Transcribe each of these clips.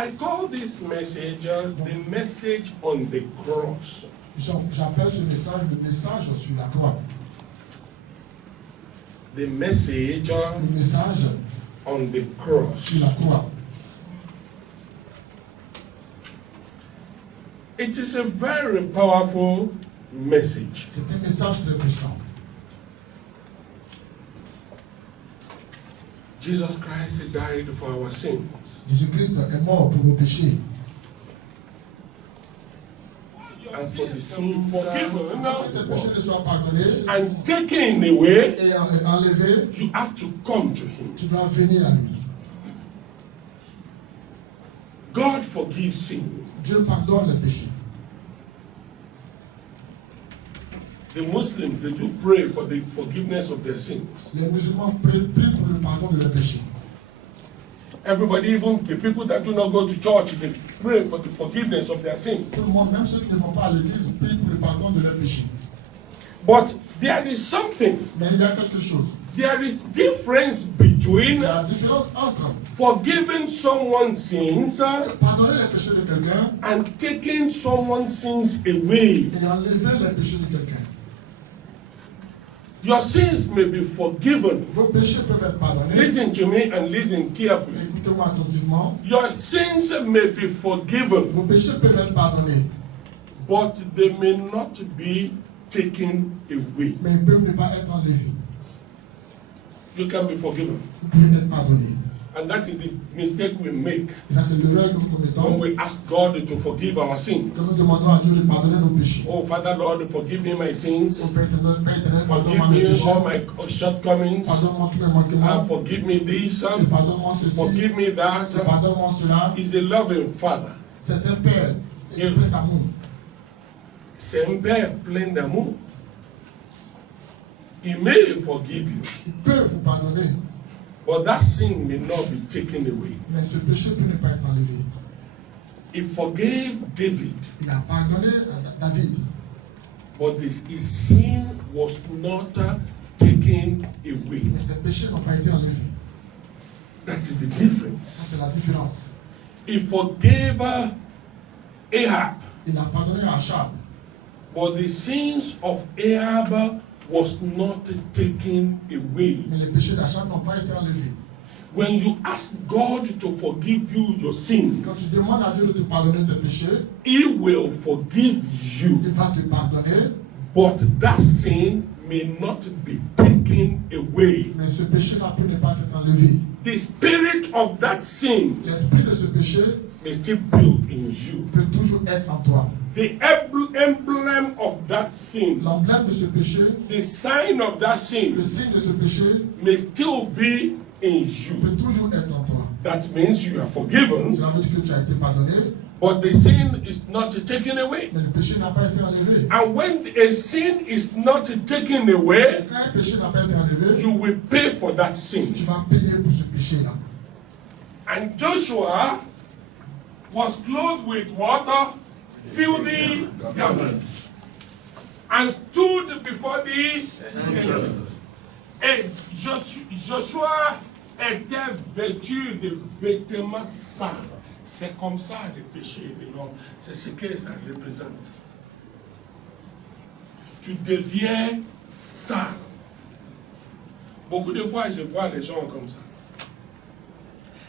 I call this message the message on the cross. J'appelle ce message le message sur la croix. The message Le message on the cross. sur la croix. It is a very powerful message. C'est un message très puissant. Jesus Christ died for our sins. Jésus-Christ est mort pour nos péchés. And for the sins Pour que tes péchés ne soient pardonnés and taken away, et enlevés, you have to come to Him. tu dois venir à lui. God forgives sins. Dieu pardonne les péchés. The Muslims, they do pray for the forgiveness of their sins. Les musulmans prient pour le pardon de leurs péchés. Everybody, even the people that do not go to church, they pray for the forgiveness of their sins. Tout le monde, même ceux qui ne vont pas à l'église, prient pour le pardon de leurs péchés. But there is something. Mais il y a quelque chose. There is difference Il between y a la différence entre forgiving someone's sins pardonner les péchés de quelqu'un and taking someone's sins away. et enlever les péchés de quelqu'un. Your sins may be forgiven. Vos péchés peuvent être pardonnés. Listen to me and listen carefully. Écoutez-moi attentivement. Your sins may be forgiven, Vos péchés peuvent être pardonnés, but they may not be taken away. mais ils peuvent ne pas être enlevés. You can be forgiven. Vous pouvez être pardonné. And that is the mistake we make Et ça, c'est l'erreur que nous when commettons. we ask God to forgive our sins. Que nous demandons à Dieu de pardonner nos péchés. Oh, Father Lord, forgive me my sins. Au Père éternel, pardonne-moi Forgive mes me péchés. all my shortcomings. Pardonne-moi tous mes manquements. Forgive me this. Et pardonne-moi ceci. Forgive me Et that. pardonne-moi cela. He's a loving Father. C'est un Père. C'est un Père d'amour. C'est un Père plein d'amour. He may forgive you, Il peut vous pardonner, but that sin may not be taken away. mais ce péché peut ne pas être enlevé. He forgave David, Il a pardonné à David, but his sin was not taken away. mais ses péchés n'ont pas été enlevés. That is the difference. Ça, c'est la différence. He forgave Ahab, Il a pardonné à Achab, but the sins of Ahab was not taken away. mais les péchés d'Achab n'ont pas été enlevés. When you ask God to forgive you your sins, Quand tu demandes à Dieu de te pardonner tes péchés, He will forgive you, il va te pardonner, but that sin may not be taken away. mais ce péché n'a pu ne pas être enlevé. The spirit of that sin L'esprit de ce péché may still build in you. peut toujours être en toi. The emblem of that sin, L'emblème de ce péché, the sign of that le sin signe de ce péché may still be in you. peut toujours être en toi. That means you are forgiven, Cela veut dire que tu as été pardonné, but the sin is not taken away. mais le péché n'a pas été enlevé. And when a sin is not taken away, Quand un péché n'a pas été enlevé, you will pay for that sin. tu vas payer pour ce péché-là. And Joshua was clothed with water, filthy garments, and stood before the angel. Et Joshua était vêtu de vêtements sales. C'est comme ça le péché de l'homme. C'est ce que ça représente. Tu deviens sale. Beaucoup de fois, je vois les gens comme ça.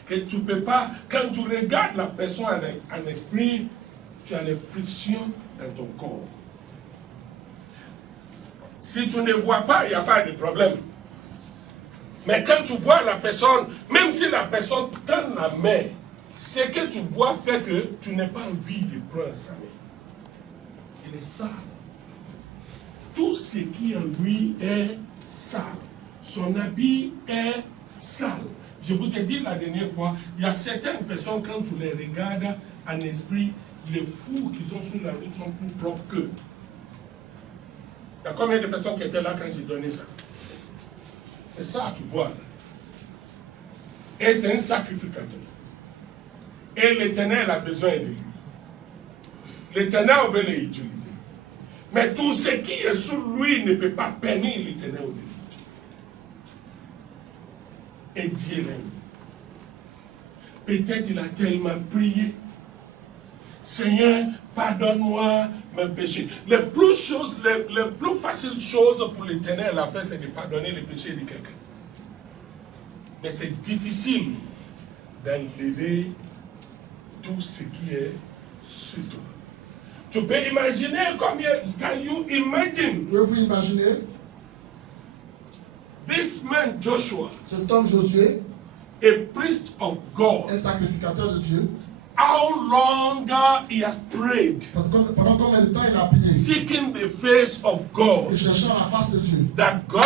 Que tu ne peux pas, quand tu regardes la personne en esprit, tu as les frictions dans ton corps. Si tu ne vois pas, il n'y a pas de problème. Mais quand tu vois la personne, même si la personne tend la main, ce que tu vois fait que tu n'as pas envie de prendre sa main. Il est sale. Tout ce qui en lui est sale. Son habit est sale. Je vous ai dit la dernière fois, il y a certaines personnes, quand tu les regardes en esprit, les fours qu'ils ont sur la route sont plus propres qu'eux. Il y a combien de personnes qui étaient là quand j'ai donné ça? C'est ça, tu vois. Et c'est un sacrificateur. Et l'Éternel a besoin de lui. L'Éternel veut l'utiliser. Mais tout ce qui est sur lui ne peut pas permettre l'Éternel de l'utiliser. Et Dieu l'aime. peut-être il a tellement prié. Seigneur, pardonne-moi mes péchés. Les plus faciles choses pour l'Éternel à faire, c'est de pardonner les péchés de quelqu'un. Mais c'est difficile d'enlever tout ce qui est sur toi. Tu peux imaginer combien, can you imagine? Pouvez-vous imaginer This man Joshua, cet homme Josué, a priest of God, un sacrificateur de Dieu, how long he has prayed, pendant combien de temps il a prié, seeking the face of et God, cherchant la face de Dieu. that God,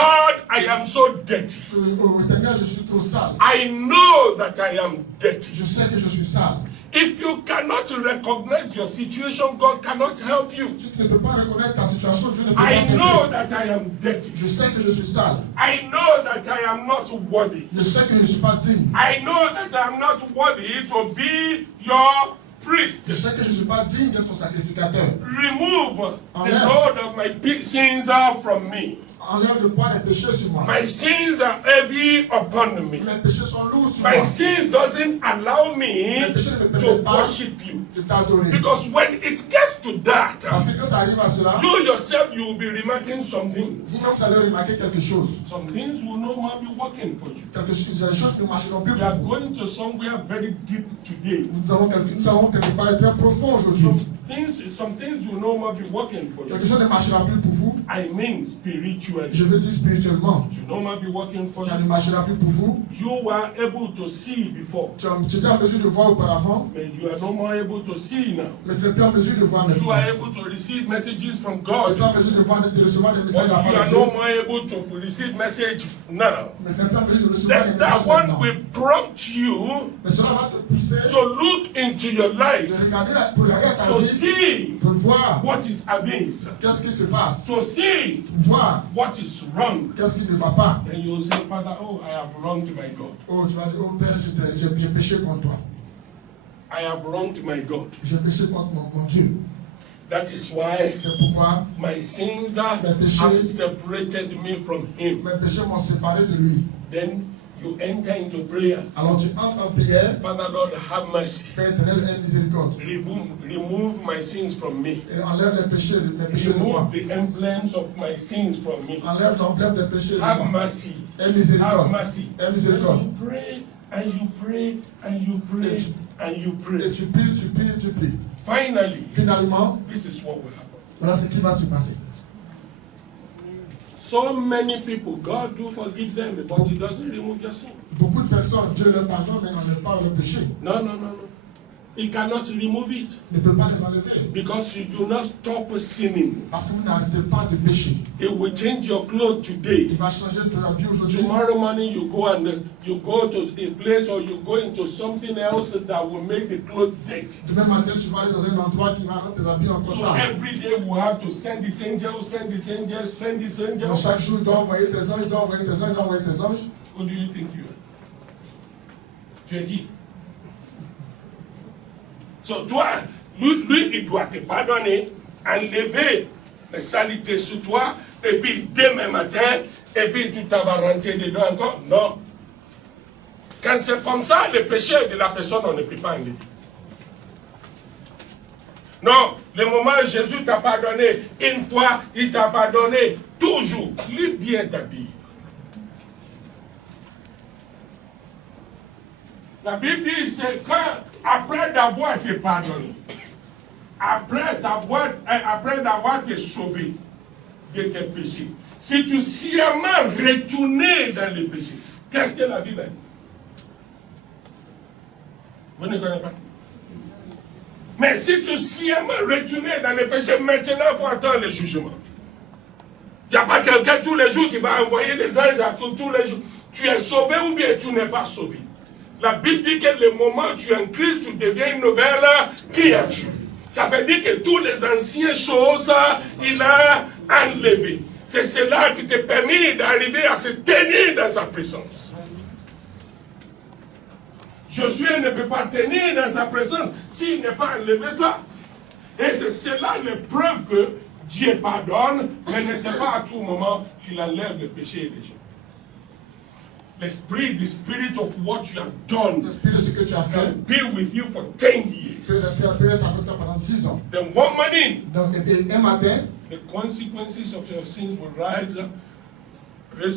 I am so dirty. Au Éternel, je suis trop sale. I know that I am dirty. Je sais que je suis sale. If you cannot recognize your situation, God cannot help you. Si tu ne peux pas reconnaître ta situation, Dieu ne peut pas I t'aider. know that I am dirty. Je sais que je suis sale. I know that I am not worthy. Je sais que je ne suis pas digne. I know that I am not worthy to be your priest. Je sais que je ne suis pas digne d'être ton sacrificateur. Remove the Amen. load of my sins from me. Enlève le poids des péchés sur moi. My sins are heavy upon me. Mes péchés sont lourds sur My moi. sins doesn't allow me to worship you. De t'adorer. Because when it gets to that, Parce que quand tu arrives à cela, you yourself, you will be remarking some things. vous-même, vous allez remarquer quelque chose. Some things will no more be working for you. Quelque chose, des choses qui ne marcheront plus We pour are vous. going to somewhere very deep today. Nous avons quelque part très profond aujourd'hui. Some things will no more be working for you. Quelque chose ne marchera plus pour vous. I mean spiritually. Je veux dire spirituellement. It will no more be working for Ça ne you. marchera plus pour vous. You were able to see before, Tu étais en mesure de voir auparavant, but you are no more able to see now. mais tu n'es plus en mesure de voir You maintenant. are able to receive messages from Tu n'es God, plus en mesure de recevoir des but messages de la you part are de no Dieu. more able to receive message now. Mais tu n'es plus en mesure de recevoir des That messages one maintenant. will prompt you Mais cela va te pousser to look into your de life, pour regarder ta to vie, see de voir what is amiss, qu'est-ce qui se passe, to see voir what is wrong. qu'est-ce qui ne va pas. And you will say, Father, oh, I have wronged my God. Oh, tu vas dire, oh Père, j'ai péché contre toi. I have wronged my God. J'ai péché contre mon Dieu. That is why C'est pourquoi my sins have separated me from Him. mes péchés m'ont séparé de lui. Then you enter into prayer. Alors tu entres en prière, Father, Lord, have mercy. Père éternel, aie miséricorde. Remove my sins from me. Et enlève mes péchés de moi. Remove the emblems of my sins from me. Enlève l'emblème des péchés de Have moi. mercy. Aie Have miséricorde. mercy. Aie And miséricorde. you pray, and you pray, and you pray, and you Et pray. tu pries, tu pries, tu pries. Finally, Finalement, this is what will happen. voilà ce qui va se passer. So many people, God do forgive them, but He doesn't remove your sin. Beaucoup de personnes, Dieu leur pardonne, mais n'enlève pas leur péché. No, no, no, no. He cannot remove it Il ne peut pas les enlever. because you do not stop sinning. Parce que vous n'arrêtez pas de pécher. It will change your clothes today. Il va changer de habit aujourd'hui. Tomorrow morning you go to a place or you go into something else that will make the clothes dirty. Demain matin, tu vas aller dans un endroit qui va rendre tes habits encore So sales. every day we have to send this angel, send this angel, send this Donc angel. chaque jour, il doit envoyer ses anges, il doit envoyer ses anges, il doit envoyer ses anges. Who do you think you are? Tu es qui? So toi, lui, il doit te pardonner, enlever les saletés sur toi, et puis demain matin, et puis tu t'en vas rentrer dedans encore. Non. Quand c'est comme ça, le péché de la personne, on ne peut pas enlever. Non, le moment où Jésus t'a pardonné, une fois, il t'a pardonné toujours. Lis bien ta Bible. La Bible dit, c'est quand, après d'avoir été pardonné, après d'avoir été sauvé de tes péchés, si tu sciemment retourné dans les péchés, qu'est-ce que la Bible a dit? Vous ne connaissez pas? Mais si tu sciemment retourné dans les péchés, maintenant il faut attendre le jugement. Il n'y a pas quelqu'un tous les jours qui va envoyer des anges à tous les jours. Tu es sauvé ou bien tu n'es pas sauvé. La Bible dit que le moment où tu es en Christ, tu deviens une nouvelle créature. Ça veut dire que toutes les anciennes choses, il a enlevé. C'est cela qui te permet d'arriver à se tenir dans sa présence. Josué ne peut pas tenir dans sa présence s'il n'est pas enlevé ça. Et c'est cela la preuve que Dieu pardonne, mais ne sait pas à tout moment qu'il enlève le péché des gens. the spirit of what you have done L'esprit de ce que tu as fait, can be with you for 10 years. peut être avec toi pendant 10 ans. Then one morning, Donc, et puis, un matin, the consequences of your sins will raise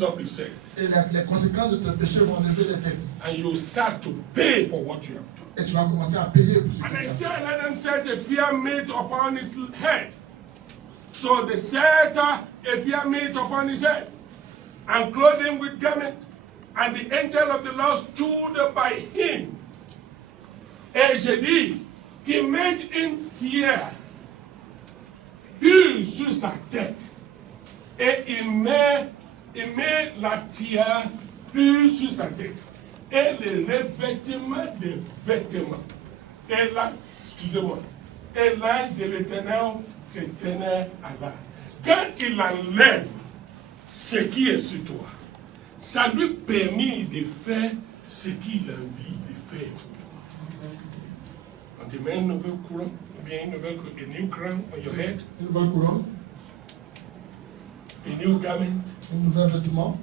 up his head. et les conséquences de tes péchés vont lever les têtes. And you start to pay for what you have done. Et tu vas commencer à payer pour ce que And tu I as fait. said, let them set a fear meat upon his head. So they set a fear meat upon his head, and clothed him with garment. And the angel of the Lord stood by him. Et j'ai dit, qu'ils mettent une pierre pure sur sa tête. Et il met la pierre pure sur sa tête. Et le revêtement des vêtements. Et là, excusez-moi. Et l'ange de l'Éternel se tenait à là. Quand il enlève ce qui est sur toi, ça lui permet de faire ce qu'il a envie de faire. On te met une nouvelle couronne, ou bien a new crown on your head, Une nouvelle couronne, a new garment, un nouvel vêtement,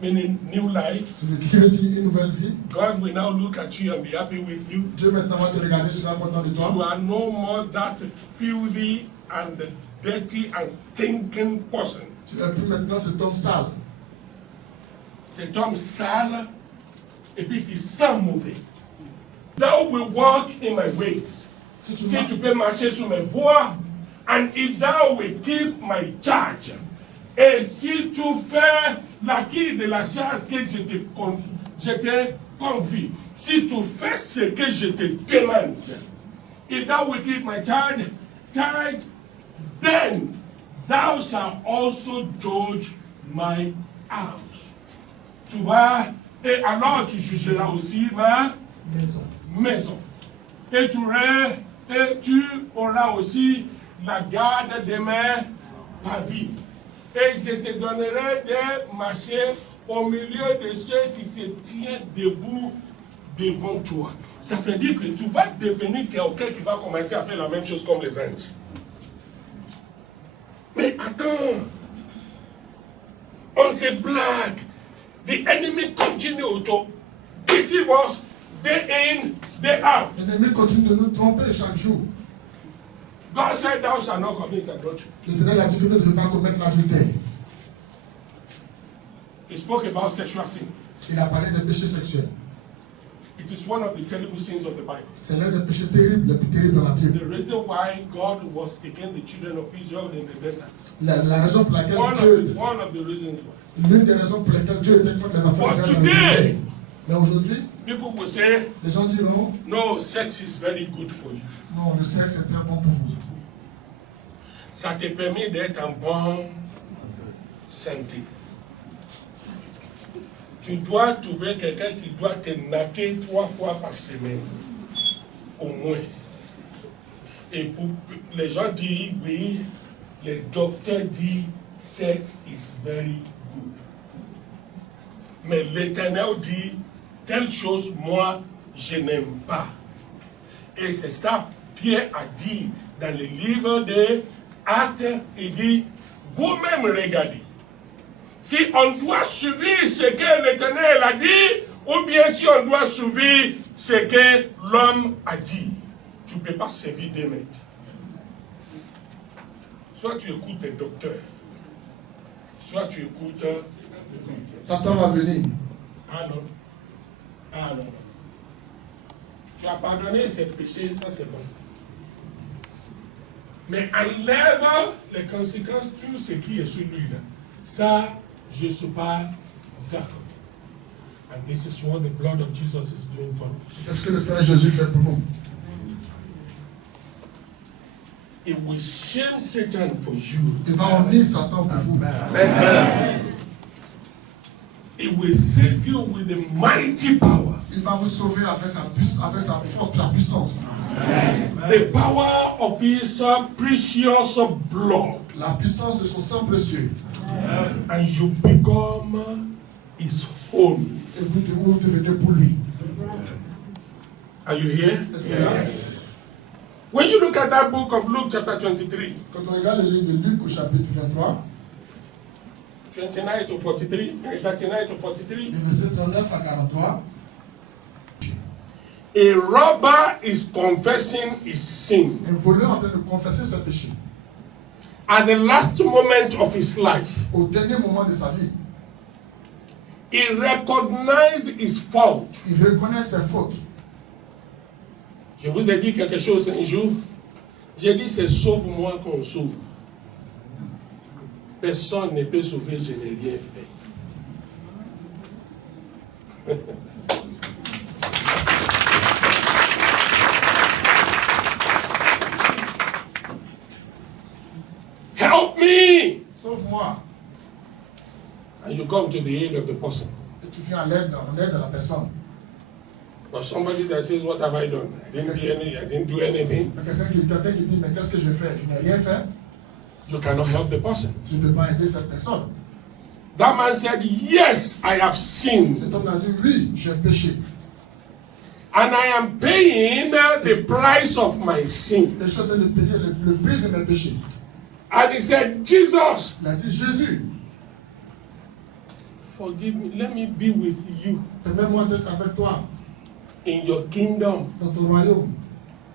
meaning new life. ce qui veut dire une nouvelle vie. God will now look at you and be happy with you. Dieu maintenant va te regarder, sera content de You toi. are no more that filthy and dirty and stinking person. Tu n'es plus maintenant cet homme sale. Cet homme sale et puis qui sent mauvais. Thou will walk in my ways. Si tu peux marcher sur mes voies, and if thou will keep my charge. Et si tu fais l'acquis de la charge que je t'ai confié, si tu fais ce que je te demande, if thou will keep my charge, then thou shalt also judge my house. Tu vas, et alors tu jugeras aussi ma maison. Et tu auras aussi la garde de mes pavis. Et je te donnerai de marcher au milieu de ceux qui se tiennent debout devant toi. Ça veut dire que tu vas devenir quelqu'un qui va commencer à faire la même chose comme les anges. Mais attends, on se blague. The enemy continue to deceive us day in, day out. L'ennemi continue de nous tromper chaque jour. God said, thou shalt not commit adultery. L'Éternel a dit que nous ne devons pas commettre l'adultère. He spoke about sexual sin. Il a parlé des péchés sexuels. It is one of the terrible sins of the Bible. C'est l'un des péchés terribles, les plus terribles dans la Bible. The reason why God was against the children of Israel in the desert. La raison pour laquelle One of the reasons why. l'une des raisons pour lesquelles Dieu était contre les enfants For d'Israël. today, Mais aujourd'hui, people will say, les gens diront, no, sex is very good for you. non, le sexe est très bon pour vous. Ça te permet d'être en bonne santé. Tu dois trouver quelqu'un qui doit te naquer 3 fois par semaine, au moins. Et pour, les gens disent, oui, le docteur dit, sex is very good. Mais l'Éternel dit, telle chose, moi, je n'aime pas. Et c'est ça, Pierre a dit dans le livre des Actes, il dit, vous-même regardez. Si on doit suivre ce que l'Éternel a dit, ou bien si on doit suivre ce que l'homme a dit, tu ne peux pas servir des maîtres. Soit tu écoutes tes docteurs, soit tu écoutes... Satan va venir. Ah non. Ah non. Tu as pardonné ces péchés, ça c'est bon. Mais enlève les conséquences, tout ce qui est sur lui là. Ça, je ne suis pas d'accord. And this is what the blood of Jesus is doing for us. C'est ce que le Seigneur Jésus fait pour nous. It will shame Satan for you. Il va honner Satan pour vous. It will save you with the mighty power. Il va vous sauver avec sa force, sa puissance. The power of his precious blood. La puissance de son sang précieux. And you become his own. Et vous devenez pour lui. Are you here? Yes. When you look at that book of Luke chapter 23, Quand on regarde le livre de Luc au chapitre 23, 29 to 43, 39 to 43. Les versets 39 à 43. A robber is confessing his sin. Un voleur en train de confesser ses péchés. At the last moment of his life, Au dernier moment de sa vie, he recognized his fault. il reconnaît ses fautes. Je vous ai dit quelque chose un jour. J'ai dit, c'est sauve-moi qu'on sauve. Personne ne peut sauver, je n'ai rien fait. Help me! Sauve-moi. And you come to the aid of the person. Et tu viens en aide à la personne. But somebody that says, what have I done? I didn't do anything. Quelqu'un qui dit, mais qu'est-ce que je fais? Tu n'as rien fait. You cannot help the person. Tu ne peux pas aider cette personne. That man said, yes, I have sinned. Cet homme a dit, oui, j'ai péché. And I am paying the price of my sin. Je suis en train de payer le prix de mes péchés. And he said, Jesus, Il a dit, Jésus, forgive me. Let me be with you permets-moi d'être avec toi in your kingdom. dans ton royaume.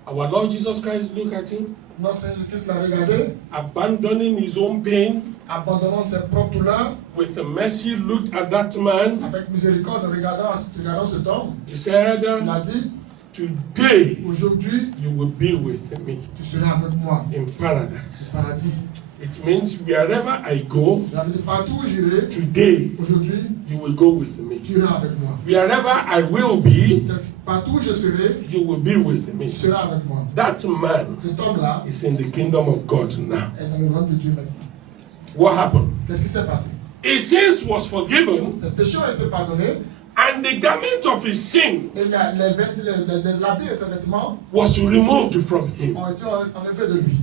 Our Lord Jesus Christ looked at him, Notre Seigneur Christ l'a regardé, abandoning his own pain. abandonnant ses propres douleurs, With mercy, looked at that man. avec miséricorde, regardant cet homme. He said, Il a dit, today aujourd'hui, you will be with me tu seras avec moi in au paradise. paradis. It means wherever I go, Il a dit, partout où j'irai, today aujourd'hui, you will go with me. tu iras avec moi. Wherever I will be, Partout où je serai, you will be with me. tu seras avec moi. That man Cet homme-là is in the kingdom of God now. est dans le royaume de Dieu maintenant. What happened? Qu'est-ce qui s'est passé? His sins was forgiven, Ses péchés ont été pardonnés and the garment of his sin et l'habit et ses vêtements was removed from him. ont été enlevés de lui.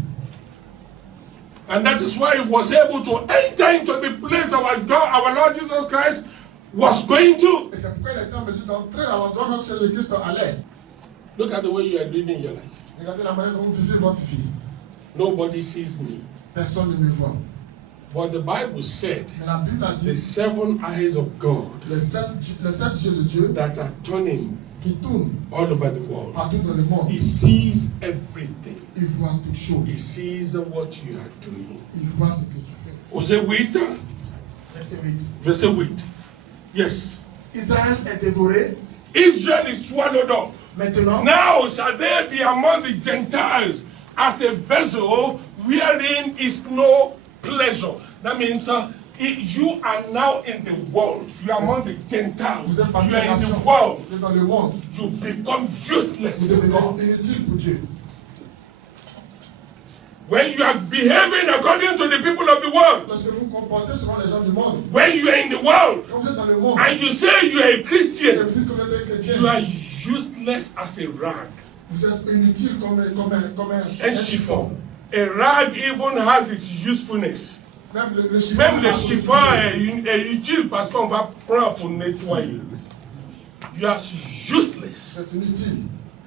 And that is why he was able to enter into the place our God, our Lord Jesus Christ was going to. Et c'est pourquoi il a été en mesure d'entrer à l'endroit où notre Seigneur Christ allait. Look at the way you are living your life. Regardez la manière dont vous vivez votre vie. Nobody sees me. Personne ne me voit. But the Bible said, Mais la Bible a the dit, 7 eyes of God les sept yeux de Dieu that are turning qui tournent all over the world. partout dans le monde, He sees everything. il voit toutes choses. He sees what you are doing. Il voit ce que tu fais. Verset 8. Verset 8. Verset 8. Yes. Israël est dévoré. Israel is swallowed up. Maintenant, Now shall they be among the Gentiles as a vessel wherein is no pleasure. That means you are now in the world. You are among the Gentiles. vous êtes parmi You les are in the nations. world. Vous êtes dans le monde. You become useless Vous for devenez God. inutile pour Dieu. When you are behaving according to the people of the world, Parce que vous vous comportez selon les gens du monde. when you are in the world Quand vous êtes dans le monde, and you say you are a et Christian, vous dites que vous êtes chrétien, you are useless as a rag. vous êtes inutile comme un And chiffon. A rag even has its usefulness. Même le chiffon. Même le chiffon est utile parce qu'on va prendre pour nettoyer. You are useless Vous êtes inutile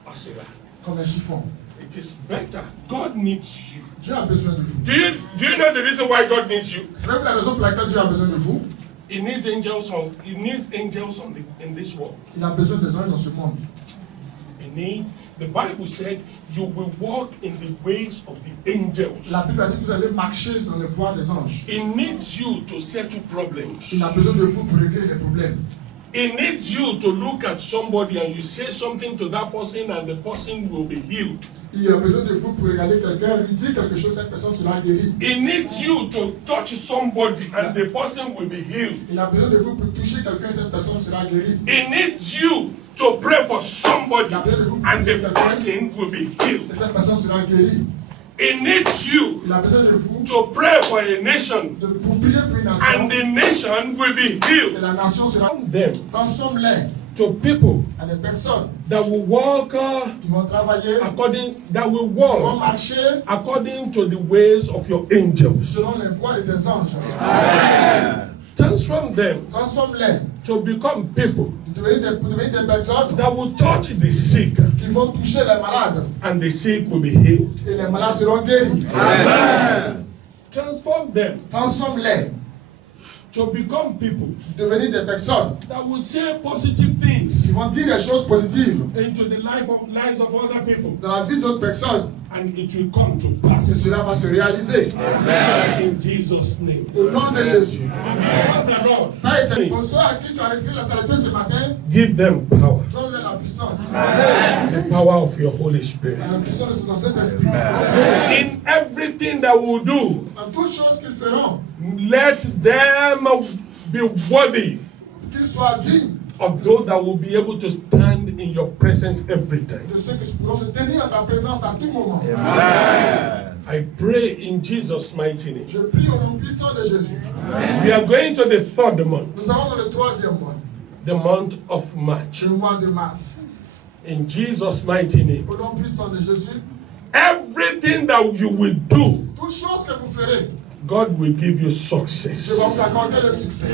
as a rag. comme un chiffon. It is better. God needs you. Dieu a besoin de vous. Do you know the reason why God needs you? Savez-vous la raison pour laquelle Dieu a besoin de vous? He needs angels in this world. Il a besoin des anges dans ce monde. The Bible said you will walk in the ways of the angels. La Bible a dit que vous allez marcher dans les voies des anges. He needs you to settle problems. Il a besoin de vous pour régler les problèmes. He needs you to look at somebody and you say something to that person and the person will be healed. Il a besoin de vous pour regarder quelqu'un, lui dire quelque chose, cette personne sera guérie. He needs you to touch somebody and the person will be healed. Il a besoin de vous pour toucher quelqu'un, cette personne sera guérie. He needs you to pray for somebody and the person will be healed. Et cette personne sera guérie. He needs you Il a besoin de vous to pray for a nation pour prier pour une nation. and the nation will be Et healed. la nation sera. Them Transforme-les to people à des personnes that will walk qui vont travailler, that will qui vont walk marcher according to the ways of your angels. selon les voies de tes anges. Transform them Transforme-les to become people pour devenir des personnes that will touch the sick qui vont toucher les malades. and the sick will be healed. Et les malades seront guéris. Transform them Transforme-les to become people devenir des personnes that will say positive things qui vont dire des choses positives into the lives of other people, dans la vie d'autres personnes. and it will come to Et pass. cela va se réaliser. In Jesus' name. Au nom de Jésus. Father Lord, Père éternel, pour ceux à qui tu as refusé la saluté ce matin, give them power, donne-leur la puissance. the power of your Holy Spirit. La puissance de ton Saint-Esprit. In everything that we do, En toutes choses qu'ils feront, let them be worthy qu'ils soient dignes of those that will be able to stand in your presence every time. de ceux qui pourront se tenir en ta présence à tout moment. I pray in Jesus' mighty name. Je prie au nom puissant de Jésus. We are going to the third month, Nous allons dans le troisième mois, the month of March. le mois de mars. In Jesus' mighty name. Au nom puissant de Jésus, Everything that you will do, toutes choses que vous ferez, God will give you success. je vais vous accorder le succès.